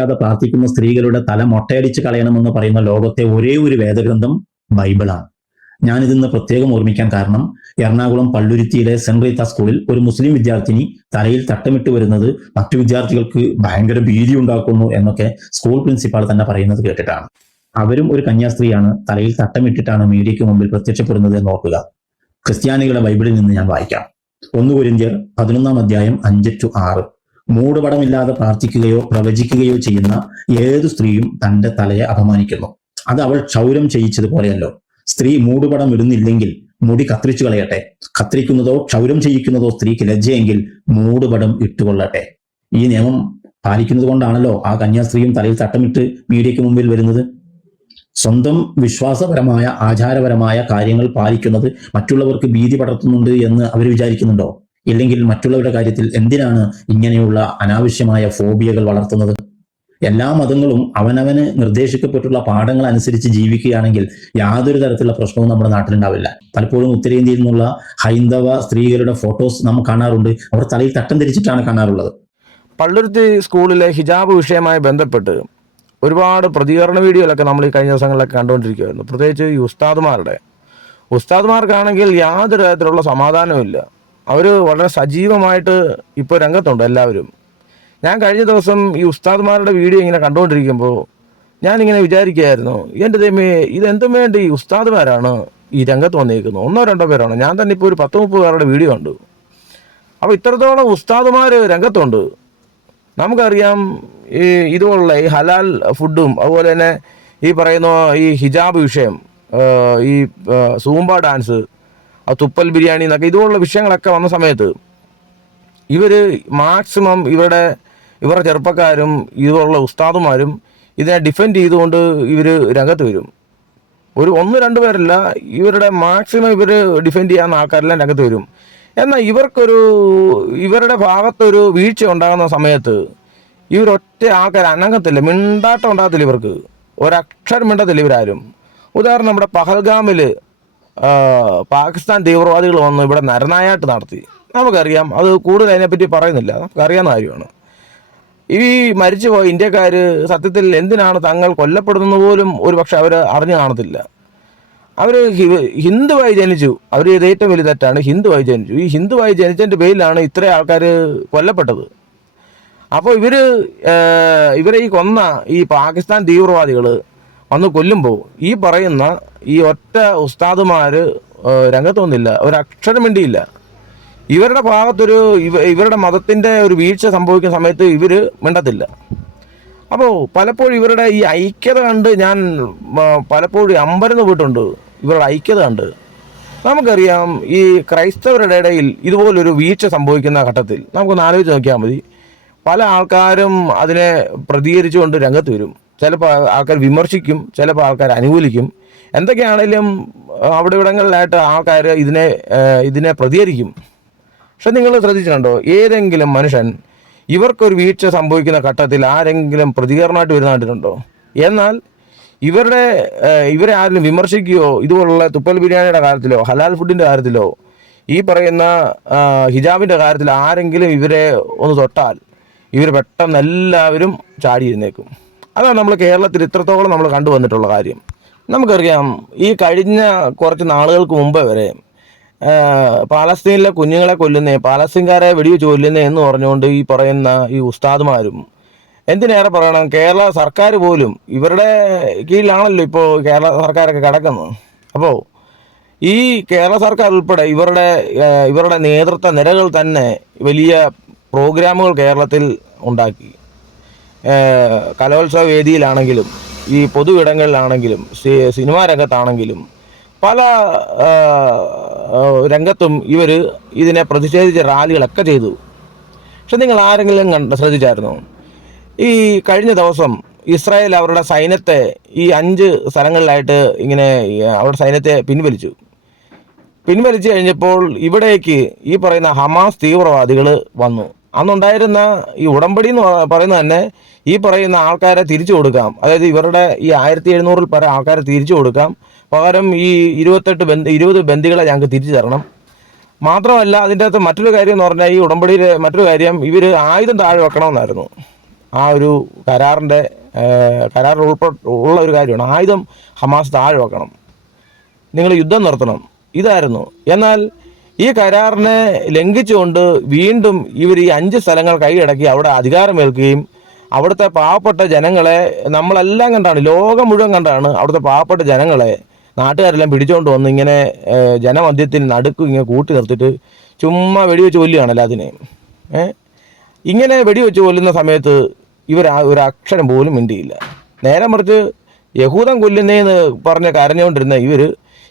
ാതെ പ്രാർത്ഥിക്കുന്ന സ്ത്രീകളുടെ തല മൊട്ടയടിച്ച് കളയണമെന്ന് പറയുന്ന ലോകത്തെ ഒരേ ഒരു വേദഗ്രന്ഥം ബൈബിളാണ്. ഞാനിതിന്ന് പ്രത്യേകം ഓർമ്മിക്കാൻ കാരണം എറണാകുളം പള്ളുരുത്തിയിലെ സെന്റ് റീത്ത സ്കൂളിൽ ഒരു മുസ്ലിം വിദ്യാർത്ഥിനി തലയിൽ തട്ടമിട്ട് വരുന്നത് മറ്റു വിദ്യാർത്ഥികൾക്ക് ഭയങ്കര ഭീതി ഉണ്ടാക്കുന്നു എന്നൊക്കെ സ്കൂൾ പ്രിൻസിപ്പാൾ തന്നെ പറയുന്നത് കേട്ടിട്ടാണ്. അവരും ഒരു കന്യാസ്ത്രീയാണ് തലയിൽ തട്ടമിട്ടിട്ടാണ് മീഡിയയ്ക്ക് മുമ്പിൽ പ്രത്യക്ഷപ്പെടുന്നത് എന്ന് ഓർക്കുക. ക്രിസ്ത്യാനികളുടെ ബൈബിളിൽ നിന്ന് ഞാൻ വായിക്കാം. ഒന്ന് കൊരിന്ത്യർ പതിനൊന്നാം അധ്യായം അഞ്ച് ടു ആറ്. മൂടുപടമില്ലാതെ പ്രാർത്ഥിക്കുകയോ പ്രവചിക്കുകയോ ചെയ്യുന്ന ഏതു സ്ത്രീയും തന്റെ തലയെ അപമാനിക്കുന്നു. അത് അവൾ ക്ഷൗരം ചെയ്യിച്ചതുപോലെയല്ലോ. സ്ത്രീ മൂടുപടം ഇടുന്നില്ലെങ്കിൽ മുടി കത്തിരിച്ചു കളയട്ടെ. കത്തിരിക്കുന്നതോ ക്ഷൗരം ചെയ്യിക്കുന്നതോ സ്ത്രീക്ക് ലജ്ജയെങ്കിൽ മൂടുപടം ഇട്ടുകൊള്ളട്ടെ. ഈ നിയമം പാലിക്കുന്നത് കൊണ്ടാണല്ലോ ആ കന്യാസ്ത്രീയും തലയിൽ തട്ടമിട്ട് മീഡിയയ്ക്ക് മുമ്പിൽ വരുന്നത്. സ്വന്തം വിശ്വാസപരമായ ആചാരപരമായ കാര്യങ്ങൾ പാലിക്കുന്നത് മറ്റുള്ളവർക്ക് ഭീതി പടർത്തുന്നുണ്ട് എന്ന് അവർ വിചാരിക്കുന്നുണ്ടോ? ഇല്ലെങ്കിൽ മറ്റുള്ളവരുടെ കാര്യത്തിൽ എന്തിനാണ് ഇങ്ങനെയുള്ള അനാവശ്യമായ ഫോബിയകൾ വളർത്തുന്നത്? എല്ലാ മതങ്ങളും അവനവന് നിർദ്ദേശിക്കപ്പെട്ടുള്ള പാഠങ്ങൾ അനുസരിച്ച് ജീവിക്കുകയാണെങ്കിൽ യാതൊരു തരത്തിലുള്ള പ്രശ്നവും നമ്മുടെ നാട്ടിലുണ്ടാവില്ല. പലപ്പോഴും ഉത്തരേന്ത്യയിൽ നിന്നുള്ള ഹൈന്ദവ സ്ത്രീകളുടെ ഫോട്ടോസ് നാം കാണാറുണ്ട്. അവർ തലയിൽ തട്ടം തിരിച്ചിട്ടാണ് കാണാറുള്ളത്. പള്ളുരുത്തി സ്കൂളിലെ ഹിജാബ് വിഷയമായി ബന്ധപ്പെട്ട് ഒരുപാട് പ്രതികരണ വീഡിയോകളൊക്കെ നമ്മൾ ഈ കഴിഞ്ഞ ദിവസങ്ങളിലൊക്കെ കണ്ടുകൊണ്ടിരിക്കുകയായിരുന്നു. പ്രത്യേകിച്ച് ഈ ഉസ്താദുമാരുടെ. ഉസ്താദുമാർക്കാണെങ്കിൽ യാതൊരു തരത്തിലുള്ള സമാധാനവുമില്ല അവർ വളരെ സജീവമായിട്ട് ഇപ്പോൾ രംഗത്തുണ്ട് എല്ലാവരും. ഞാൻ കഴിഞ്ഞ ദിവസം ഈ ഉസ്താദ്മാരുടെ വീഡിയോ ഇങ്ങനെ കണ്ടുകൊണ്ടിരിക്കുമ്പോൾ ഞാനിങ്ങനെ വിചാരിക്കുകയായിരുന്നു എന്റെ ദൈവമേ ഇതെന്തും വേണ്ടി ഈ ഉസ്താദ്മാരാണ് ഈ രംഗത്ത് വന്നിരിക്കുന്നത്? ഒന്നോ രണ്ടോ പേരാണ്? ഞാൻ തന്നെ ഇപ്പോൾ ഒരു പത്ത് മുപ്പത് പേരുടെ വീഡിയോ കണ്ടു. അപ്പോൾ ഇത്രത്തോളം ഉസ്താദുമാർ രംഗത്തുണ്ട്. നമുക്കറിയാം ഈ ഇതുപോലുള്ള ഈ ഹലാൽ ഫുഡും അതുപോലെ തന്നെ ഈ പറയുന്ന ഈ ഹിജാബ് വിഷയം ഈ സൂംബ ഡാൻസ് ആ തുപ്പൽ ബിരിയാണി എന്നൊക്കെ ഇതുപോലുള്ള വിഷയങ്ങളൊക്കെ വന്ന സമയത്ത് ഇവർ മാക്സിമം ഇവരുടെ ഇവരുടെ ചെറുപ്പക്കാരും ഇതുപോലുള്ള ഉസ്താദുമാരും ഇതിനെ ഡിഫെൻഡ് ചെയ്തുകൊണ്ട് ഇവർ രംഗത്ത് വരും. ഒരു ഒന്ന് രണ്ട് പേരല്ല ഇവരുടെ മാക്സിമം ഇവർ ഡിഫെൻഡ് ചെയ്യാവുന്ന ആൾക്കാരെല്ലാം രംഗത്ത് വരും. എന്നാൽ ഇവർക്കൊരു ഇവരുടെ ഭാഗത്തൊരു വീഴ്ച ഉണ്ടാകുന്ന സമയത്ത് ഇവരൊറ്റ ആൾക്കാർ അനങ്ങത്തില്ല മിണ്ടാട്ടം ഉണ്ടാകത്തില്ല ഇവർക്ക്. ഒരക്ഷരം മിണ്ടത്തില്ല ഇവരാരും. ഉദാഹരണം നമ്മുടെ പഹൽഗാമിൽ പാകിസ്ഥാൻ തീവ്രവാദികൾ വന്ന് ഇവിടെ നരനായാട്ട് നടത്തി. നമുക്കറിയാം അത് കൂടുതൽ അതിനെപ്പറ്റി പറയുന്നില്ല. നമുക്കറിയാവുന്ന കാര്യമാണ്. ഈ മരിച്ചുപോയ ഇന്ത്യക്കാർ സത്യത്തിൽ എന്തിനാണ് തങ്ങൾ കൊല്ലപ്പെടുന്നത് പോലും ഒരു പക്ഷെ അവർ അറിഞ്ഞു കാണത്തില്ല. അവർ ഹിന്ദുവായി ജനിച്ചു. അവർ ഇത് ഏറ്റവും വലിയ തെറ്റാണ് ഹിന്ദുവായി ജനിച്ചു. ഈ ഹിന്ദുവായി ജനിച്ചതിന്റെ പേരിലാണ് ഇത്രയും ആൾക്കാർ കൊല്ലപ്പെട്ടത്. അപ്പോൾ ഇവർ ഇവരെ ഈ കൊന്ന ഈ പാകിസ്ഥാൻ തീവ്രവാദികൾ വന്ന് കൊല്ലുമ്പോൾ ഈ പറയുന്ന ഈ ഒറ്റ ഉസ്താദുമാർ രംഗത്ത് വന്നില്ല. ഒരക്ഷരം മിണ്ടിയില്ല. ഇവരുടെ ഭാഗത്തൊരു ഇവ ഇവരുടെ മതത്തിന്റെ ഒരു വീഴ്ച സംഭവിക്കുന്ന സമയത്ത് ഇവർ മിണ്ടത്തില്ല. അപ്പോൾ പലപ്പോഴും ഇവരുടെ ഈ ഐക്യത കണ്ട് ഞാൻ പലപ്പോഴും അമ്പരന്ന് പോയിട്ടുണ്ട്. ഇവരുടെ ഐക്യത കണ്ട്. നമുക്കറിയാം ഈ ക്രൈസ്തവരുടെ ഇടയിൽ ഇതുപോലൊരു വീഴ്ച സംഭവിക്കുന്ന ഘട്ടത്തിൽ നമുക്കൊന്ന് ആലോചിച്ച് നോക്കിയാൽ മതി. പല ആൾക്കാരും അതിനെ പ്രതികരിച്ചുകൊണ്ട് രംഗത്ത് വരും. ചിലപ്പോൾ ആൾക്കാർ വിമർശിക്കും ചിലപ്പോൾ ആൾക്കാർ അനുകൂലിക്കും. എന്തൊക്കെയാണെങ്കിലും അവിടെ ഇവിടങ്ങളിലായിട്ട് ആൾക്കാർ ഇതിനെ ഇതിനെ പ്രതികരിക്കും. പക്ഷെ നിങ്ങൾ ശ്രദ്ധിച്ചിട്ടുണ്ടോ? ഏതെങ്കിലും മനുഷ്യൻ ഇവർക്കൊരു വീഴ്ച സംഭവിക്കുന്ന ഘട്ടത്തിൽ ആരെങ്കിലും പ്രതികരണമായിട്ട് വരുന്ന കണ്ടിട്ടുണ്ടോ? എന്നാൽ ഇവരുടെ ഇവരെ ആരെങ്കിലും വിമർശിക്കുകയോ ഇതുപോലുള്ള തുപ്പൽ ബിരിയാണിയുടെ കാര്യത്തിലോ ഹലാൽ ഫുഡിന്റെ കാര്യത്തിലോ ഈ പറയുന്ന ഹിജാബിന്റെ കാര്യത്തിൽ ആരെങ്കിലും ഇവരെ ഒന്ന് തൊട്ടാൽ ഇവർ പെട്ടെന്ന് എല്ലാവരും ചാടി എഴുന്നേക്കും അതാണ് നമ്മൾ കേരളത്തിൽ ഇത്രത്തോളം നമ്മൾ കണ്ടുവന്നിട്ടുള്ള കാര്യം. നമുക്കറിയാം ഈ കഴിഞ്ഞ കുറച്ച് നാളുകൾക്ക് മുമ്പ് വരെ പാലസ്തീനിലെ കുഞ്ഞുങ്ങളെ കൊല്ലുന്നേ പാലസ്തീൻകാരെ വെടിവെച്ച് കൊല്ലുന്നേ എന്ന് പറഞ്ഞുകൊണ്ട് ഈ പറയുന്ന ഈ ഉസ്താദുമാരും എന്തിനേറെ പറയണം കേരള സർക്കാർ പോലും ഇവരുടെ കീഴിലാണല്ലോ ഇപ്പോൾ കേരള സർക്കാരൊക്കെ കിടക്കുന്നത്. അപ്പോൾ ഈ കേരള സർക്കാർ ഉൾപ്പെടെ ഇവരുടെ ഇവരുടെ നേതൃത്വ നിരകൾ തന്നെ വലിയ പ്രോഗ്രാമുകൾ കേരളത്തിൽ ഉണ്ടാക്കി. കലോത്സവ വേദിയിലാണെങ്കിലും ഈ പൊതു ഇടങ്ങളിലാണെങ്കിലും സി- സിനിമാ രംഗത്താണെങ്കിലും പല രംഗത്തും ഇവർ ഇതിനെ പ്രതിഷേധിച്ച റാലികളൊക്കെ ചെയ്തു. പക്ഷെ നിങ്ങൾ ആരെങ്കിലും കണ്ട ശ്രദ്ധിച്ചായിരുന്നു? ഈ കഴിഞ്ഞ ദിവസം ഇസ്രായേൽ അവരുടെ സൈന്യത്തെ ഈ അഞ്ച് സ്ഥലങ്ങളിലായിട്ട് ഇങ്ങനെ അവരുടെ സൈന്യത്തെ പിൻവലിച്ചു. പിൻവലിച്ചു കഴിഞ്ഞപ്പോൾ ഇവിടേക്ക് ഈ പറയുന്ന ഹമാസ് തീവ്രവാദികൾ വന്നു. അന്നുണ്ടായിരുന്ന ഈ ഉടമ്പടി എന്ന് പറയുന്നത് തന്നെ ഈ പറയുന്ന ആൾക്കാരെ തിരിച്ചു കൊടുക്കാം. അതായത് ഇവരുടെ ഈ ആയിരത്തി എഴുന്നൂറിൽ പര ആൾക്കാരെ തിരിച്ചു കൊടുക്കാം. പകരം ഈ ഇരുപത്തെട്ട് ബന്ധ ഇരുപത് ബന്ദികളെ ഞങ്ങൾക്ക് തിരിച്ചു തരണം. മാത്രമല്ല അതിന്റെ അകത്ത് മറ്റൊരു കാര്യം എന്ന് പറഞ്ഞാൽ ഈ ഉടമ്പടിയിലെ മറ്റൊരു കാര്യം ഇവർ ആയുധം താഴെ വെക്കണമെന്നായിരുന്നു. ആ ഒരു കരാറിന്റെ കരാറിൽ ഉൾപ്പെ ഉള്ള ഒരു കാര്യമാണ്. ആയുധം ഹമാസ് താഴെ വെക്കണം. നിങ്ങൾ യുദ്ധം നിർത്തണം. ഇതായിരുന്നു. എന്നാൽ ഈ കരാറിനെ ലംഘിച്ചുകൊണ്ട് വീണ്ടും ഇവർ ഈ അഞ്ച് സ്ഥലങ്ങൾ കൈയടക്കി അവിടെ അധികാരമേൽക്കുകയും അവിടുത്തെ പാവപ്പെട്ട ജനങ്ങളെ നമ്മളെല്ലാം കണ്ടാണ് ലോകം മുഴുവൻ കണ്ടാണ് അവിടുത്തെ പാവപ്പെട്ട ജനങ്ങളെ നാട്ടുകാരെല്ലാം പിടിച്ചുകൊണ്ട് വന്ന് ഇങ്ങനെ ജനമധ്യത്തിൽ നടുക്ക് ഇങ്ങനെ കൂട്ടി നിർത്തിയിട്ട് ചുമ്മാ വെടിവെച്ച് കൊല്ലുകയാണല്ലോ അതിനെ ഇങ്ങനെ വെടിവെച്ച് കൊല്ലുന്ന സമയത്ത് ഇവർ ഒരു അക്ഷരം പോലും മിണ്ടിയില്ല. നേരെ മറിച്ച് യഹൂദം കൊല്ലുന്നേന്ന് പറഞ്ഞ് കരഞ്ഞുകൊണ്ടിരുന്ന ഇവർ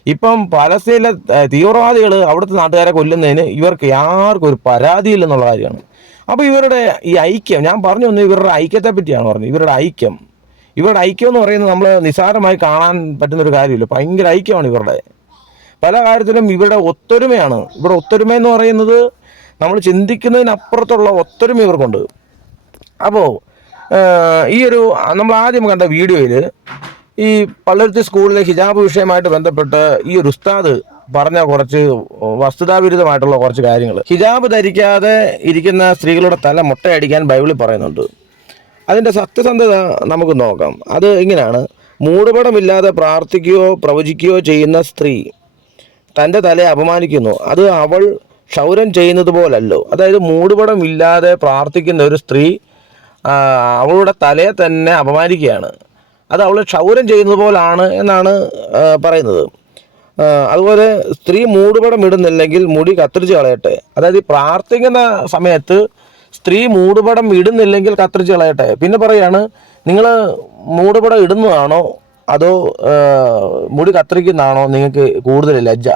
ഇപ്പം പലസ്തീനിലെ തീവ്രവാദികൾ അവിടുത്തെ നാട്ടുകാരെ കൊല്ലുന്നതിന് ഇവർക്ക് ആർക്കും ഒരു പരാതിയില്ലെന്നുള്ള കാര്യമാണ്. അപ്പോൾ ഇവരുടെ ഈ ഐക്യം ഞാൻ പറഞ്ഞു വന്നു ഇവരുടെ ഐക്യത്തെ പറ്റിയാണ് പറഞ്ഞത്. ഇവരുടെ ഐക്യം. ഇവരുടെ ഐക്യം എന്ന് പറയുന്നത് നമ്മൾ നിസ്സാരമായി കാണാൻ പറ്റുന്ന ഒരു കാര്യമില്ല. ഭയങ്കര ഐക്യമാണ് ഇവരുടെ. പല കാര്യത്തിലും ഇവരുടെ ഒത്തൊരുമയാണ്. ഇവിടെ ഒത്തൊരുമ എന്ന് പറയുന്നത് നമ്മൾ ചിന്തിക്കുന്നതിനപ്പുറത്തുള്ള ഒത്തൊരുമ ഇവർക്കുണ്ട്. അപ്പോൾ ഈ ഒരു നമ്മൾ ആദ്യം കണ്ട വീഡിയോയിൽ ഈ പള്ളുരുത്തി സ്കൂളിലെ ഹിജാബ് വിഷയമായിട്ട് ബന്ധപ്പെട്ട് ഈ ഒരു ഉസ്താദ് പറഞ്ഞ കുറച്ച് വസ്തുതാവിരുദ്ധമായിട്ടുള്ള കുറച്ച് കാര്യങ്ങൾ. ഹിജാബ് ധരിക്കാതെ ഇരിക്കുന്ന സ്ത്രീകളുടെ തല മുട്ടയടിക്കാൻ ബൈബിളിൽ പറയുന്നുണ്ട്. അതിന്റെ സത്യസന്ധത നമുക്ക് നോക്കാം. അത് ഇങ്ങനെയാണ്. മൂടുപടമില്ലാതെ പ്രാർത്ഥിക്കുകയോ പ്രവചിക്കുകയോ ചെയ്യുന്ന സ്ത്രീ തന്റെ തലയെ അപമാനിക്കുന്നു. അത് അവൾ ക്ഷൗരം ചെയ്യുന്നത് പോലല്ലോ അതായത് മൂടുപടമില്ലാതെ പ്രാർത്ഥിക്കുന്ന ഒരു സ്ത്രീ അവളുടെ തലയെ തന്നെ അപമാനിക്കുകയാണ്. അത് അവൾ ക്ഷൗരം ചെയ്യുന്നത് പോലാണ് എന്നാണ് പറയുന്നത്. അതുപോലെ സ്ത്രീ മൂടുപടം ഇടുന്നില്ലെങ്കിൽ മുടി കത്തിരിച്ച് കളയട്ടെ. അതായത് ഈ പ്രാർത്ഥിക്കുന്ന സമയത്ത് സ്ത്രീ മൂടുപടം ഇടുന്നില്ലെങ്കിൽ കത്തിരിച്ച് കളയട്ടെ. പിന്നെ പറയാണ് നിങ്ങൾ മൂടുപടം ഇടുന്നതാണോ? അതോ മുടി കത്തിരിക്കുന്നതാണോ നിങ്ങൾക്ക് കൂടുതൽ ലജ്ജ?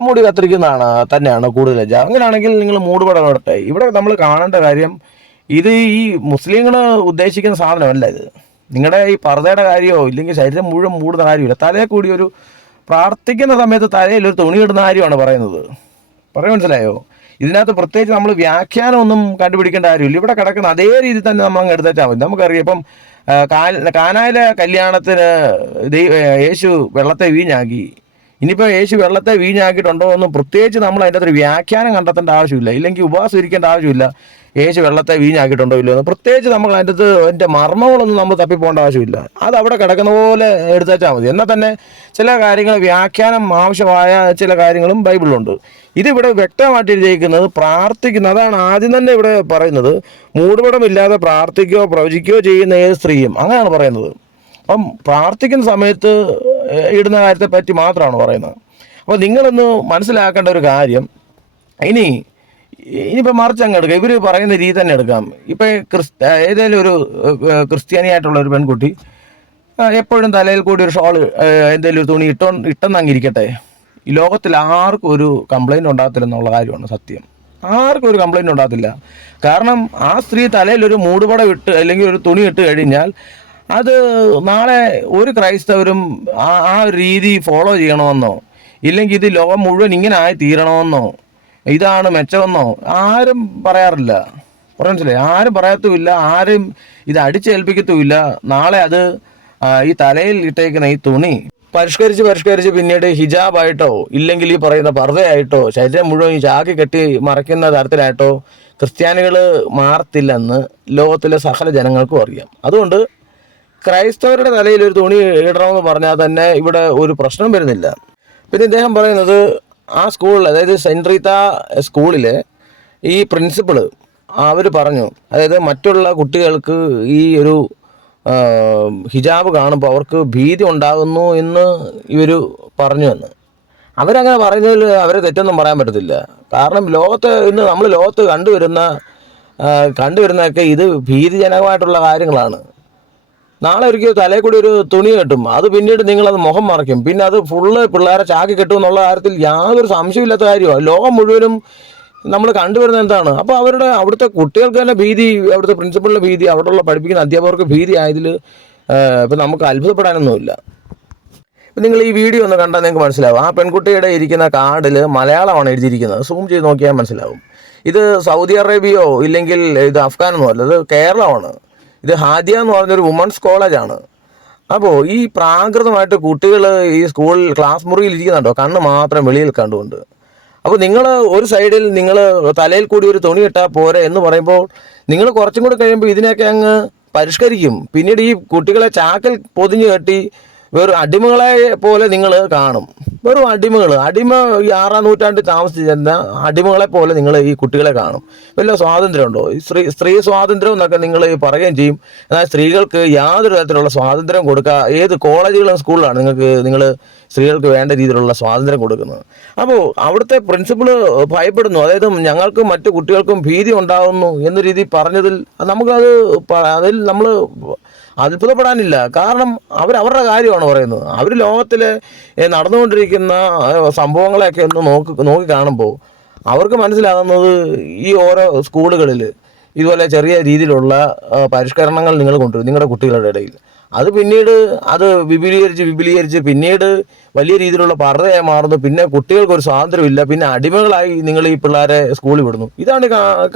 മുടി കത്തിരിക്കുന്നതാണ് തന്നെയാണ് കൂടുതൽ ലജ്ജ. അങ്ങനെയാണെങ്കിൽ നിങ്ങൾ മൂടുപടം ഇടട്ടെ. ഇവിടെ നമ്മൾ കാണേണ്ട കാര്യം ഇത് ഈ മുസ്ലിങ്ങൾ ഉദ്ദേശിക്കുന്ന സാധനമല്ല ഇത്. നിങ്ങളുടെ ഈ പർദ്ദയുടെ കാര്യമോ ഇല്ലെങ്കിൽ ശരീരം മുഴുവൻ മൂടുന്ന കാര്യമില്ല. തലയെ കൂടി ഒരു പ്രാർത്ഥിക്കുന്ന സമയത്ത് തലയിൽ ഒരു തുണി ഇടുന്ന കാര്യമാണ് പറയുന്നത്. പറയാൻ മനസ്സിലായോ? ഇതിനകത്ത് പ്രത്യേകിച്ച് നമ്മൾ വ്യാഖ്യാനമൊന്നും കണ്ടുപിടിക്കേണ്ട കാര്യമില്ല. ഇവിടെ കിടക്കുന്ന അതേ രീതിയിൽ തന്നെ നമ്മൾ അങ്ങ് എടുത്തേച്ചാൽ മതി. നമുക്കറിയാം ഇപ്പം കാനായിലെ കല്യാണത്തിന് യേശു വെള്ളത്തെ വീഞ്ഞാക്കി. ഇനിയിപ്പോൾ യേശു വെള്ളത്തെ വീഞ്ഞാക്കിയിട്ടുണ്ടോ എന്ന് പ്രത്യേകിച്ച് നമ്മൾ അതിന്റെ അകത്തൊരു വ്യാഖ്യാനം കണ്ടെത്തേണ്ട ആവശ്യമില്ല. ഇല്ലെങ്കിൽ ഉപവാസം ഇരിക്കേണ്ട ആവശ്യമില്ല. യേശു വെള്ളത്തെ വീഞ്ഞാക്കിയിട്ടുണ്ടോ ഇല്ലയോ എന്ന് പ്രത്യേകിച്ച് നമ്മൾ അതിന്റെ അത് അതിന്റെ മർമ്മങ്ങളൊന്നും നമ്മൾ തപ്പിപ്പോകേണ്ട ആവശ്യമില്ല. അത് അവിടെ കിടക്കുന്ന പോലെ എടുത്തേച്ചാൽ മതി. എന്നാൽ തന്നെ ചില കാര്യങ്ങൾ വ്യാഖ്യാനം ആവശ്യമായ ചില കാര്യങ്ങളും ബൈബിളിലുണ്ട്. ഇതിവിടെ വ്യക്തമായിട്ട് എഴുതിയിരിക്കുന്നത് പ്രാർത്ഥിക്കുന്ന അതാണ് ആദ്യം തന്നെ ഇവിടെ പറയുന്നത്. മൂടുപടമില്ലാതെ പ്രാർത്ഥിക്കുകയോ പ്രവചിക്കുകയോ ചെയ്യുന്ന ഏത് സ്ത്രീയും അങ്ങനെയാണ് പറയുന്നത്. അപ്പം പ്രാർത്ഥിക്കുന്ന സമയത്ത് ഇടുന്ന കാര്യത്തെ പറ്റി മാത്രമാണ് പറയുന്നത്. അപ്പോൾ നിങ്ങളൊന്ന് മനസ്സിലാക്കേണ്ട ഒരു കാര്യം. ഇനി ഇനിയിപ്പോൾ മറിച്ച് അങ്ങ് എടുക്കാം. ഇവർ പറയുന്ന രീതി തന്നെ എടുക്കാം. ഇപ്പം ക്രിസ്ത ഏതെങ്കിലും ഒരു ക്രിസ്ത്യാനിയായിട്ടുള്ള ഒരു പെൺകുട്ടി എപ്പോഴും തലയിൽ കൂടി ഒരു ഷോൾ എന്തെങ്കിലും ഒരു തുണി ഇട്ടോ ഇട്ടെന്നങ്ങിരിക്കട്ടെ. ഈ ലോകത്തിൽ ആർക്കും ഒരു കംപ്ലൈന്റ് ഉണ്ടാകത്തില്ല എന്നുള്ള കാര്യമാണ് സത്യം. ആർക്കും ഒരു കംപ്ലൈന്റ് ഉണ്ടാകത്തില്ല. കാരണം ആ സ്ത്രീ തലയിൽ ഒരു മൂടുപടം ഇട്ട് അല്ലെങ്കിൽ ഒരു തുണി ഇട്ട് കഴിഞ്ഞാൽ അത് നാളെ ഒരു ക്രൈസ്തവരും ആ ആ രീതി ഫോളോ ചെയ്യണമെന്നോ ഇല്ലെങ്കിൽ ഇത് ലോകം മുഴുവൻ ഇങ്ങനെ ആയി തീരണമെന്നോ ഇതാണ് മെച്ചമെന്നോ ആരും പറയാറില്ല. മനസ്സിലായി? ആരും പറയത്തുമില്ല ആരും ഇത് അടിച്ചേൽപ്പിക്കത്തുമില്ല. നാളെ അത് ഈ തലയിൽ ഇട്ടേക്കുന്ന ഈ തുണി പരിഷ്കരിച്ച് പരിഷ്കരിച്ച് പിന്നീട് ഹിജാബായിട്ടോ ഇല്ലെങ്കിൽ ഈ പറയുന്ന പർദ്ദയായിട്ടോ ശരീരം മുഴുവൻ ഈ ചാക്കി കെട്ടി മറയ്ക്കുന്ന തരത്തിലായിട്ടോ ക്രിസ്ത്യാനികൾ മാറത്തില്ലെന്ന് ലോകത്തിലെ സകല ജനങ്ങൾക്കും അറിയാം. അതുകൊണ്ട് ക്രൈസ്തവരുടെ തലയിൽ ഒരു തുണി ഇടണമെന്ന് പറഞ്ഞാൽ തന്നെ ഇവിടെ ഒരു പ്രശ്നം വരുന്നില്ല. പിന്നെ ഇദ്ദേഹം പറയുന്നത് ആ സ്കൂളിൽ അതായത് സെന്റ് റീത്ത സ്കൂളിലെ ഈ പ്രിൻസിപ്പൾ അവർ പറഞ്ഞു അതായത് മറ്റുള്ള കുട്ടികൾക്ക് ഈ ഒരു ഹിജാബ് കാണുമ്പോൾ അവർക്ക് ഭീതി ഉണ്ടാകുന്നു എന്ന് ഇവർ പറഞ്ഞു എന്ന്. അവരങ്ങനെ പറയുന്നതിൽ അവരെ തെറ്റൊന്നും പറയാൻ പറ്റത്തില്ല. കാരണം ലോകത്ത് ഇന്ന് നമ്മൾ ലോകത്ത് കണ്ടുവരുന്ന കണ്ടുവരുന്നതൊക്കെ ഇത് ഭീതിജനകമായിട്ടുള്ള കാര്യങ്ങളാണ്. നാളെ ഒരിക്കൽ തലയിൽ കൂടി ഒരു തുണി കെട്ടും. അത് പിന്നീട് നിങ്ങൾ അത് മുഖം മറയ്ക്കും. പിന്നെ അത് ഫുള്ള് പിള്ളേരെ ചാക്കി കെട്ടും എന്നുള്ള കാര്യത്തിൽ യാതൊരു സംശയമില്ലാത്ത കാര്യമാണ്. ലോകം മുഴുവനും നമ്മൾ കണ്ടുവരുന്നത് എന്താണ്? അപ്പോൾ അവരുടെ അവിടുത്തെ കുട്ടികൾക്ക് തന്നെ ഭീതി അവിടുത്തെ പ്രിൻസിപ്പളിന്റെ ഭീതി അവിടെയുള്ള പഠിപ്പിക്കുന്ന അധ്യാപകർക്ക് ഭീതി ആയതിൽ ഇപ്പൊ നമുക്ക് അത്ഭുതപ്പെടാനൊന്നുമില്ല. നിങ്ങൾ ഈ വീഡിയോ ഒന്ന് കണ്ടാൽ നിങ്ങൾക്ക് മനസ്സിലാവും. ആ പെൺകുട്ടിയുടെ ഇരിക്കുന്ന കാർഡിൽ മലയാളമാണ് എഴുതിയിരിക്കുന്നത്. സൂം ചെയ്ത് നോക്കിയാൽ മനസ്സിലാവും. ഇത് സൗദി അറേബ്യയോ ഇല്ലെങ്കിൽ ഇത് അഫ്ഗാനൊന്നും അല്ല. ഇത് കേരളമാണ്. ഇത് ഹാദിയ എന്ന് പറഞ്ഞൊരു വുമൺസ് കോളേജാണ് അപ്പോൾ ഈ പ്രാകൃതമായിട്ട് കുട്ടികൾ ഈ സ്കൂളിൽ ക്ലാസ് മുറിയിൽ ഇരിക്കുന്നുണ്ടോ? കണ്ണ് മാത്രം വെളിയിൽ കണ്ടുകൊണ്ട്. അപ്പോൾ നിങ്ങൾ ഒരു സൈഡിൽ നിങ്ങൾ തലയിൽ കൂടി ഒരു തുണി ഇട്ടാൽ പോരെ എന്ന് പറയുമ്പോൾ നിങ്ങൾ കുറച്ചും കൂടി കഴിയുമ്പോൾ ഇതിനെയൊക്കെ അങ്ങ് പരിഷ്കരിക്കും. പിന്നീട് ഈ കുട്ടികളെ ചാക്കിൽ പൊതിഞ്ഞു കെട്ടി വെറും അടിമകളെ പോലെ നിങ്ങൾ കാണും. വെറും അടിമകൾ അടിമ ഈ ആറാം നൂറ്റാണ്ടിൽ താമസിച്ചിരുന്ന അടിമകളെ പോലെ നിങ്ങൾ ഈ കുട്ടികളെ കാണും. വല്ല സ്വാതന്ത്ര്യമുണ്ടോ? ഈ സ്ത്രീ സ്ത്രീ സ്വാതന്ത്ര്യം എന്നൊക്കെ നിങ്ങൾ പറയുകയും ചെയ്യും. എന്നാൽ സ്ത്രീകൾക്ക് യാതൊരു തരത്തിലുള്ള സ്വാതന്ത്ര്യം കൊടുക്കുക ഏത് കോളേജുകളും സ്കൂളിലാണ് നിങ്ങൾക്ക് നിങ്ങൾ സ്ത്രീകൾക്ക് വേണ്ട രീതിയിലുള്ള സ്വാതന്ത്ര്യം കൊടുക്കുന്നത്. അപ്പോൾ അവിടുത്തെ പ്രിൻസിപ്പൾ ഭയപ്പെടുന്നു. അതായത് ഞങ്ങൾക്കും മറ്റു കുട്ടികൾക്കും ഭീതി ഉണ്ടാകുന്നു എന്ന രീതി പറഞ്ഞതിൽ നമുക്കത് അതിൽ നമ്മൾ അത്ഭുതപ്പെടാനില്ല. കാരണം അവർ അവരുടെ കാര്യമാണ് പറയുന്നത്. അവർ ലോകത്തിൽ നടന്നുകൊണ്ടിരിക്കുന്ന സംഭവങ്ങളെയൊക്കെ ഒന്ന് നോക്കി നോക്കി കാണുമ്പോൾ അവർക്ക് മനസ്സിലാകുന്നത് ഈ ഓരോ സ്കൂളുകളിൽ ഇതുപോലെ ചെറിയ രീതിയിലുള്ള പരിഷ്കരണങ്ങൾ നിങ്ങൾ കൊണ്ടുവരും നിങ്ങളുടെ കുട്ടികളുടെ ഇടയിൽ. അത് പിന്നീട് അത് വിപുലീകരിച്ച് വിപുലീകരിച്ച് പിന്നീട് വലിയ രീതിയിലുള്ള പർദ്ധയായി മാറുന്നു. പിന്നെ കുട്ടികൾക്ക് ഒരു സ്വാതന്ത്ര്യമില്ല. പിന്നെ അടിമകളായി നിങ്ങൾ ഈ പിള്ളേരെ സ്കൂളിൽ വിടുന്നു. ഇതാണ്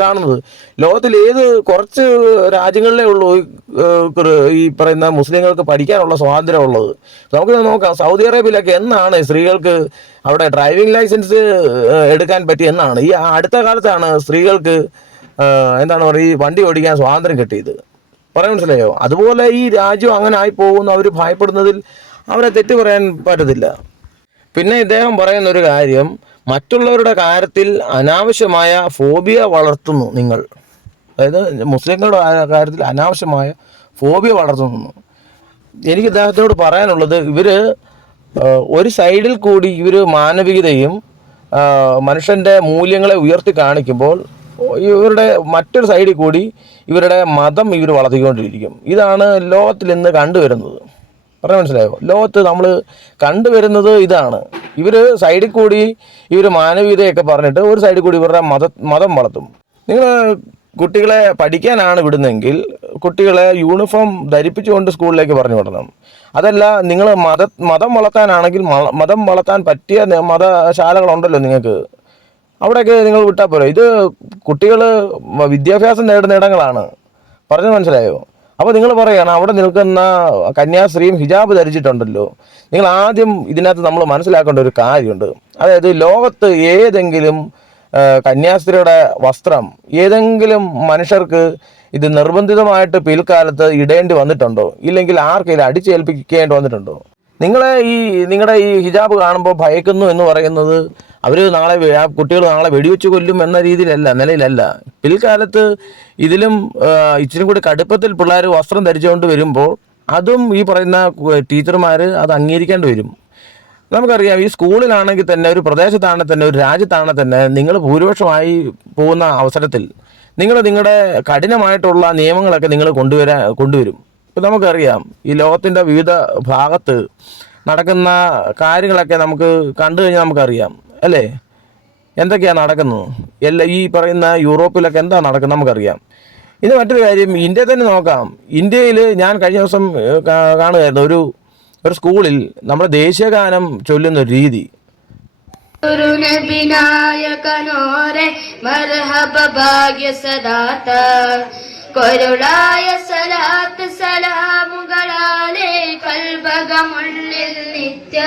കാണുന്നത്. ലോകത്തിൽ ഏത് കുറച്ച് രാജ്യങ്ങളിലേ ഉള്ളൂ ഈ, പറയുന്ന മുസ്ലിങ്ങൾക്ക് പഠിക്കാനുള്ള സ്വാതന്ത്ര്യം ഉള്ളത്. നമുക്ക് നോക്കാം. സൗദി അറേബ്യയിലൊക്കെ എന്നാണ് സ്ത്രീകൾക്ക് അവിടെ ഡ്രൈവിംഗ് ലൈസൻസ് എടുക്കാൻ പറ്റി എന്നാണ്. ഈ അടുത്ത കാലത്താണ് സ്ത്രീകൾക്ക് എന്താണ് പറയുക ഈ വണ്ടി ഓടിക്കാൻ സ്വാതന്ത്ര്യം കിട്ടിയത്. പറയാൻ മനസ്സിലായോ? അതുപോലെ ഈ രാജ്യം അങ്ങനെ ആയി പോകുന്നു അവർ ഭയപ്പെടുന്നതിൽ അവരെ തെറ്റ് പറയാൻ പറ്റത്തില്ല. പിന്നെ ഇദ്ദേഹം പറയുന്ന ഒരു കാര്യം മറ്റുള്ളവരുടെ കാര്യത്തിൽ അനാവശ്യമായ ഫോബിയ വളർത്തുന്നു നിങ്ങൾ. അതായത് മുസ്ലിങ്ങളുടെ കാര്യത്തിൽ അനാവശ്യമായ ഫോബിയ വളർത്തുന്നു. എനിക്ക് ഇദ്ദേഹത്തോട് പറയാനുള്ളത് ഇവർ ഒരു സൈഡിൽ കൂടി ഇവർ മാനവികതയും മനുഷ്യന്റെ മൂല്യങ്ങളെ ഉയർത്തി കാണിക്കുമ്പോൾ ഇവരുടെ മറ്റൊരു സൈഡിൽ കൂടി ഇവരുടെ മതം ഇവർ വളർത്തിക്കൊണ്ടിരിക്കും. ഇതാണ് ലോകത്തിൽ ഇന്ന് കണ്ടുവരുന്നത്. പറഞ്ഞാൽ മനസ്സിലായോ? ലോകത്ത് നമ്മൾ കണ്ടുവരുന്നത് ഇതാണ്. ഇവർ സൈഡിൽ കൂടി ഇവർ മാനവീയതയൊക്കെ പറഞ്ഞിട്ട് ഒരു സൈഡിൽ കൂടി ഇവരുടെ മത മതം വളർത്തും. നിങ്ങൾ കുട്ടികളെ പഠിക്കാനാണ് വിടുന്നതെങ്കിൽ കുട്ടികളെ യൂണിഫോം ധരിപ്പിച്ചുകൊണ്ട് സ്കൂളിലേക്ക് പറഞ്ഞു വിടണം. അതല്ല നിങ്ങൾ മത മതം വളർത്താനാണെങ്കിൽ മതം വളർത്താൻ പറ്റിയ മതശാലകളുണ്ടല്ലോ നിങ്ങൾക്ക്. അവിടെയൊക്കെ നിങ്ങൾ വിട്ടാൽ പോരെ. ഇത് കുട്ടികൾ വിദ്യാഭ്യാസം നേടുന്ന ഇടങ്ങളാണ്. പറഞ്ഞത് മനസ്സിലായോ? അപ്പോൾ നിങ്ങൾ പറയുകയാണ് അവിടെ നിൽക്കുന്ന കന്യാസ്ത്രീയും ഹിജാബ് ധരിച്ചിട്ടുണ്ടല്ലോ. നിങ്ങൾ ആദ്യം ഇതിനകത്ത് നമ്മൾ മനസ്സിലാക്കേണ്ട ഒരു കാര്യമുണ്ട്. അതായത് ലോകത്ത് ഏതെങ്കിലും കന്യാസ്ത്രീയുടെ വസ്ത്രം ഏതെങ്കിലും മനുഷ്യർക്ക് ഇത് നിർബന്ധിതമായിട്ട് പിൽക്കാലത്ത് ഇടേണ്ടി വന്നിട്ടുണ്ടോ? ഇല്ലെങ്കിൽ ആർക്കെങ്കിലും അടിച്ചേൽപ്പിക്കേണ്ടി വന്നിട്ടുണ്ടോ? നിങ്ങളെ ഈ നിങ്ങളുടെ ഈ ഹിജാബ് കാണുമ്പോൾ ഭയക്കുന്നു എന്ന് പറയുന്നത് അവർ നാളെ ആ കുട്ടികൾ നാളെ വെടിവെച്ച് കൊല്ലും എന്ന രീതിയിലല്ല നിലയിലല്ല. പിൽക്കാലത്ത് ഇതിലും ഇച്ചിരി കൂടി കടുപ്പത്തിൽ പിള്ളേർ വസ്ത്രം ധരിച്ചുകൊണ്ട് വരുമ്പോൾ അതും ഈ പറയുന്ന ടീച്ചർമാർ അത് അംഗീകരിക്കേണ്ടി വരും. നമുക്കറിയാം ഈ സ്കൂളിലാണെങ്കിൽ തന്നെ ഒരു പ്രദേശത്താണ് തന്നെ ഒരു രാജ്യത്താണ് തന്നെ നിങ്ങൾ ഭൂരിപക്ഷമായി പോകുന്ന അവസരത്തിൽ നിങ്ങൾ നിങ്ങളുടെ കഠിനമായിട്ടുള്ള നിയമങ്ങളൊക്കെ നിങ്ങൾ കൊണ്ടുവരാ കൊണ്ടുവരും. ഇപ്പം നമുക്കറിയാം ഈ ലോകത്തിന്റെ വിവിധ ഭാഗത്ത് നടക്കുന്ന കാര്യങ്ങളൊക്കെ നമുക്ക് കണ്ടു കഴിഞ്ഞാൽ നമുക്കറിയാം. അല്ലേ? എന്തൊക്കെയാണ് നടക്കുന്നത് എല്ലാ ഈ പറയുന്ന യൂറോപ്പിലൊക്കെ എന്താ നടക്കുന്നത് നമുക്കറിയാം. ഇനി മറ്റൊരു കാര്യം ഇന്ത്യ തന്നെ നോക്കാം. ഇന്ത്യയിൽ ഞാൻ കഴിഞ്ഞ ദിവസം കാണുകയായിരുന്നു. ഒരു ഒരു സ്കൂളിൽ നമ്മുടെ ദേശീയഗാനം ചൊല്ലുന്ന ഒരു രീതി മർഹബ ഭാഗ്യ സദാത കൊരുളായ സലാത്ത് സലാമുകളാലേ കൽബകമുള്ളിൽ നിത്യ.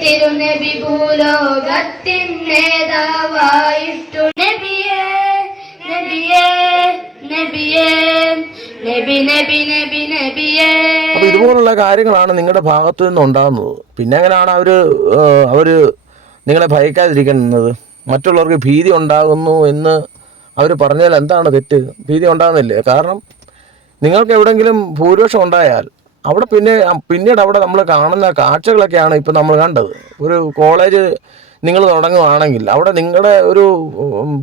തിരുനബി ഭൂലോകത്തിൻ നേതാവായിട്ടു നബിയേ നബിയേ നബിയേ നബി നബി നബി നബിയേ. അപ്പൊ ഇതുപോലുള്ള കാര്യങ്ങളാണ് നിങ്ങളുടെ ഭാഗത്തു നിന്ന് ഉണ്ടാകുന്നത്. പിന്നെ എങ്ങനെയാണ് അവർ അവർ നിങ്ങളെ ഭയക്കാതിരിക്കുന്നത്? മറ്റുള്ളവർക്ക് ഭീതി ഉണ്ടാകുന്നു എന്ന് അവർ പറഞ്ഞാൽ എന്താണ് തെറ്റ്? ഭീതി ഉണ്ടാകുന്നില്ലേ? കാരണം നിങ്ങൾക്ക് എവിടെങ്കിലും ഭൂരിപക്ഷം ഉണ്ടായാൽ അവിടെ പിന്നെ പിന്നീട് അവിടെ നമ്മൾ കാണുന്ന കാഴ്ചകളൊക്കെയാണ് ഇപ്പം നമ്മൾ കണ്ടത്. ഒരു കോളേജ് നിങ്ങൾ തുടങ്ങുകയാണെങ്കിൽ അവിടെ നിങ്ങളുടെ ഒരു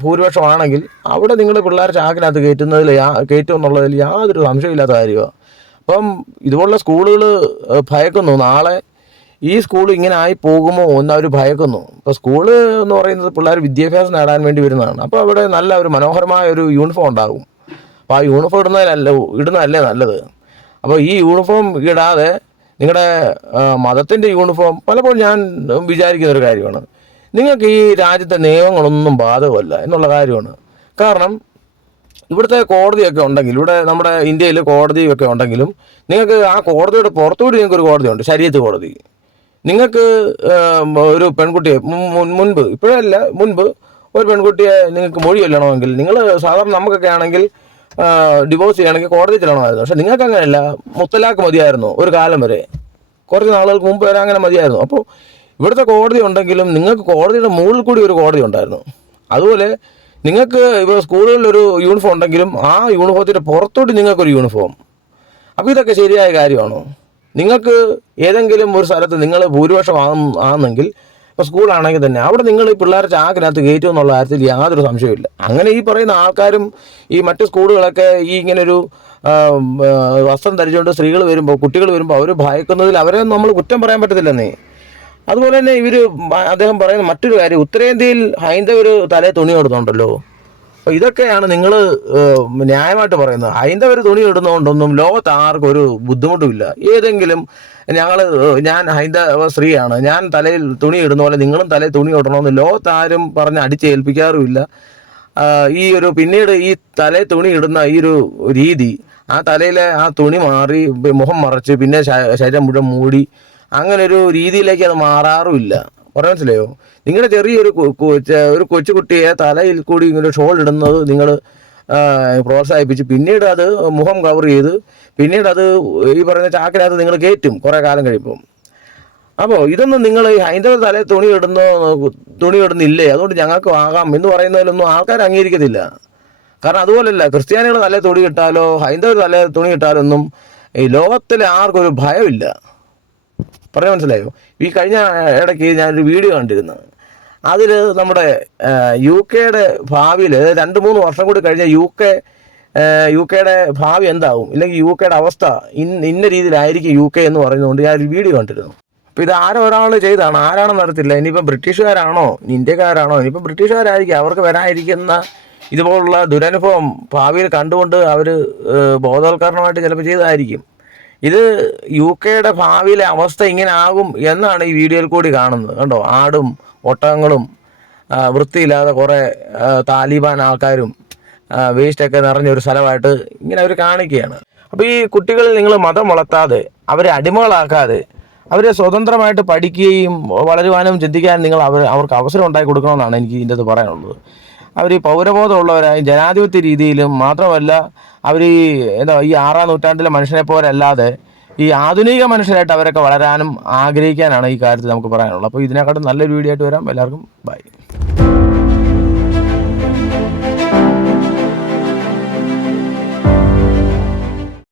ഭൂരിപക്ഷമാണെങ്കിൽ അവിടെ നിങ്ങൾ പിള്ളേർ ചാക്കിനകത്ത് കയറ്റുന്നതിൽ യാ കയറ്റും എന്നുള്ളതിൽ യാതൊരു സംശയമില്ലാത്ത കാര്യമാണ് അപ്പം ഇതുപോലുള്ള സ്കൂളുകൾ ഭയക്കുന്നു. നാളെ ഈ സ്കൂൾ ഇങ്ങനെ ആയി പോകുമോ എന്ന് അവർ ഭയക്കുന്നു. ഇപ്പോൾ സ്കൂൾ എന്ന് പറയുന്നത് പിള്ളേർ വിദ്യാഭ്യാസം നേടാൻ വേണ്ടി വരുന്നതാണ്. അപ്പോൾ അവിടെ നല്ല ഒരു മനോഹരമായ ഒരു യൂണിഫോം ഉണ്ടാകും. അപ്പോൾ ആ യൂണിഫോം ഇടുന്നതിലല്ല ഇടുന്നതല്ലേ നല്ലത്. അപ്പോൾ ഈ യൂണിഫോം ഇടാതെ നിങ്ങളുടെ മതത്തിന്റെ യൂണിഫോം പലപ്പോഴും ഞാൻ വിചാരിക്കുന്ന ഒരു കാര്യമാണ്. നിങ്ങൾക്ക് ഈ രാജ്യത്തെ നിയമങ്ങളൊന്നും ബാധകമല്ല എന്നുള്ള കാര്യമാണ്. കാരണം ഇവിടുത്തെ കോടതിയൊക്കെ ഉണ്ടെങ്കിൽ ഇവിടെ നമ്മുടെ ഇന്ത്യയിൽ കോടതിയൊക്കെ ഉണ്ടെങ്കിലും നിങ്ങൾക്ക് ആ കോടതിയുടെ പുറത്തുകൂടി നിങ്ങൾക്ക് ഒരു കോടതിയുണ്ട് ശരീരത്ത് കോടതി. നിങ്ങൾക്ക് ഒരു പെൺകുട്ടിയെ മുൻ- മുൻ- മുൻപ് ഇപ്പോഴല്ല മുൻപ് ഒരു പെൺകുട്ടിയെ നിങ്ങൾക്ക് മൊഴി ചൊല്ലണമെങ്കിൽ നിങ്ങൾ സാധാരണ നമുക്കൊക്കെ ആണെങ്കിൽ ഡിവോഴ്സ് ചെയ്യണമെങ്കിൽ കോടതി ചെല്ലണമായിരുന്നു. പക്ഷെ നിങ്ങൾക്ക് അങ്ങനെയല്ല മുത്തലാക്ക് മതിയായിരുന്നു ഒരു കാലം വരെ. കുറച്ച് നാളുകൾക്ക് മുമ്പ് വരെ അങ്ങനെ മതിയായിരുന്നു. അപ്പോൾ ഇവിടുത്തെ കോടതി ഉണ്ടെങ്കിലും നിങ്ങൾക്ക് കോടതിയുടെ മുകളിൽ കൂടി ഒരു കോടതി ഉണ്ടായിരുന്നു. അതുപോലെ നിങ്ങൾക്ക് ഇപ്പോൾ സ്കൂളുകളിൽ ഒരു യൂണിഫോം ഉണ്ടെങ്കിലും ആ യൂണിഫോമത്തിന്റെ പുറത്തോട്ട് നിങ്ങൾക്കൊരു യൂണിഫോം അപ്പോൾ ഇതൊക്കെ ശരിയായ കാര്യമാണോ? നിങ്ങൾക്ക് ഏതെങ്കിലും ഒരു സ്ഥലത്ത് നിങ്ങൾ ഭൂരിപക്ഷം ആകുന്നെങ്കിൽ ഇപ്പോൾ സ്കൂളാണെങ്കിൽ തന്നെ അവിടെ നിങ്ങൾ ഈ പിള്ളേരെ ചാക്കിനകത്ത് കയറ്റും എന്നുള്ള കാര്യത്തിൽ യാതൊരു സംശയമില്ല അങ്ങനെ ഈ പറയുന്ന ആൾക്കാരും ഈ മറ്റ് സ്കൂളുകളൊക്കെ ഈ ഇങ്ങനൊരു വസ്ത്രം ധരിച്ചുകൊണ്ട് സ്ത്രീകൾ വരുമ്പോൾ കുട്ടികൾ വരുമ്പോൾ അവർ ഭയക്കുന്നതിൽ അവരെ നമ്മൾ കുറ്റം പറയാൻ പറ്റത്തില്ലെന്നേ. അതുപോലെ തന്നെ ഇവർ അദ്ദേഹം പറയുന്ന മറ്റൊരു കാര്യം ഉത്തരേന്ത്യയിൽ ഹൈന്ദവർ തലേ തുണി കൊടുത്തുണ്ടല്ലോ അപ്പോൾ ഇതൊക്കെയാണ് നിങ്ങൾ ന്യായമായിട്ട് പറയുന്നത്. ഹൈന്ദവർ തുണി ഇടുന്നതുകൊണ്ടൊന്നും ലോകത്ത് ആർക്കും ഒരു ബുദ്ധിമുട്ടുമില്ല. ഏതെങ്കിലും ഞങ്ങൾ ഞാൻ ഹൈന്ദവ സ്ത്രീയാണ്. ഞാൻ തലയിൽ തുണി ഇടുന്ന പോലെ നിങ്ങളും തലയിൽ തുണി ഇടണമെന്ന് ലോകത്ത് ആരും പറഞ്ഞ് അടിച്ചേൽപ്പിക്കാറുമില്ല. ഈ ഒരു പിന്നീട് ഈ തലയിൽ തുണി ഇടുന്ന ഈ ഒരു രീതി ആ തലയിലെ ആ തുണി മാറി മുഖം മറച്ച് പിന്നെ ശരീരം മുഴുവൻ മൂടി അങ്ങനെ ഒരു രീതിയിലേക്ക് അത് മാറാറുമില്ല. പറയാൻ മനസ്സിലായോ? നിങ്ങളുടെ ചെറിയൊരു ഒരു കൊച്ചുകുട്ടിയെ തലയിൽ കൂടി ഇങ്ങനെ ഷോൾ ഇടുന്നത് നിങ്ങൾ പ്രോത്സാഹിപ്പിച്ച് പിന്നീട് അത് മുഖം കവർ ചെയ്ത് പിന്നീട് അത് ഈ പറയുന്ന ചാക്കിനകത്ത് നിങ്ങൾ കയറ്റും കുറേ കാലം കഴിയുമ്പോൾ അപ്പോൾ ഇതൊന്നും നിങ്ങൾ ഈ ഹൈന്ദവ തലയിൽ തുണി ഇടുന്ന തുണി ഇടുന്നില്ലേ അതുകൊണ്ട് ഞങ്ങൾക്ക് ആകാം എന്ന് പറയുന്നതിലൊന്നും ആൾക്കാർ അംഗീകരിക്കത്തില്ല. കാരണം അതുപോലല്ല ക്രിസ്ത്യാനികൾ തലേ തുണി ഇട്ടാലോ ഹൈന്ദവർ തലേ തുണി ഇട്ടാലോ ഒന്നും ഈ ലോകത്തിൽ ആർക്കും ഒരു ഭയമില്ല. പറയാൻ മനസ്സിലായോ? ഈ കഴിഞ്ഞ ഇടയ്ക്ക് ഞാനൊരു വീഡിയോ കണ്ടിരുന്നു. അതിൽ നമ്മുടെ യു കെയുടെ ഭാവിയിൽ രണ്ട് മൂന്ന് വർഷം കൂടി കഴിഞ്ഞാൽ യു കെ യു കെയുടെ ഭാവി എന്താവും? ഇല്ലെങ്കിൽ യു കെയുടെ അവസ്ഥ ഇന്ന രീതിയിലായിരിക്കും യു കെ എന്ന് പറയുന്നതുകൊണ്ട് ഞാൻ ഒരു വീഡിയോ കണ്ടിരുന്നു. അപ്പോൾ ഇത് ആരോ ഒരാൾ ചെയ്താണ് ആരാണെന്ന് അറിയത്തില്ല. ഇനിയിപ്പോൾ ബ്രിട്ടീഷുകാരാണോ? ഇനി ഇന്ത്യക്കാരാണോ? ഇനിയിപ്പോൾ ബ്രിട്ടീഷുകാരായിരിക്കും. അവർക്ക് വരാനിരിക്കുന്ന ഇതുപോലുള്ള ദുരനുഭവം ഭാവിയിൽ കണ്ടുകൊണ്ട് അവർ ബോധവൽക്കരണമായിട്ട് ചിലപ്പോൾ ചെയ്തതായിരിക്കും ഇത് യു കെയുടെ ഭാവിയിലെ അവസ്ഥ ഇങ്ങനെ ആകും എന്നാണ് ഈ വീഡിയോയിൽ കൂടി കാണുന്നത്. കണ്ടോ? ആടും ഒട്ടകങ്ങളും വൃത്തിയില്ലാതെ കുറേ താലിബാൻ ആൾക്കാരും വേസ്റ്റൊക്കെ നിറഞ്ഞ ഒരു സ്ഥലമായിട്ട് ഇങ്ങനെ അവർ കാണിക്കുകയാണ്. അപ്പോൾ ഈ കുട്ടികളിൽ നിങ്ങൾ മതം വളർത്താതെ അവരെ അടിമകളാക്കാതെ അവരെ സ്വതന്ത്രമായിട്ട് പഠിക്കുകയും വളരുവാനും ചിന്തിക്കാനും നിങ്ങൾ അവർ അവർക്ക് അവസരം ഉണ്ടാക്കി കൊടുക്കണമെന്നാണ് എനിക്ക് ഇതിന്റെ അത് പറയാനുള്ളത്. അവർ ഈ പൗരബോധമുള്ളവരായി ജനാധിപത്യ രീതിയിലും മാത്രമല്ല അവർ ഈ എന്താ ഈ ആറാം നൂറ്റാണ്ടിലെ മനുഷ്യനെ പോലെ അല്ലാതെ ഈ ആധുനിക മനുഷ്യരായിട്ട് അവരൊക്കെ വളരാനും ആഗ്രഹിക്കാനാണ് ഈ കാര്യത്തിൽ നമുക്ക് പറയാനുള്ളത്. അപ്പോൾ ഇതിനെക്കാട്ടും നല്ലൊരു വീഡിയോ ആയിട്ട് വരാം. എല്ലാവർക്കും ബൈ.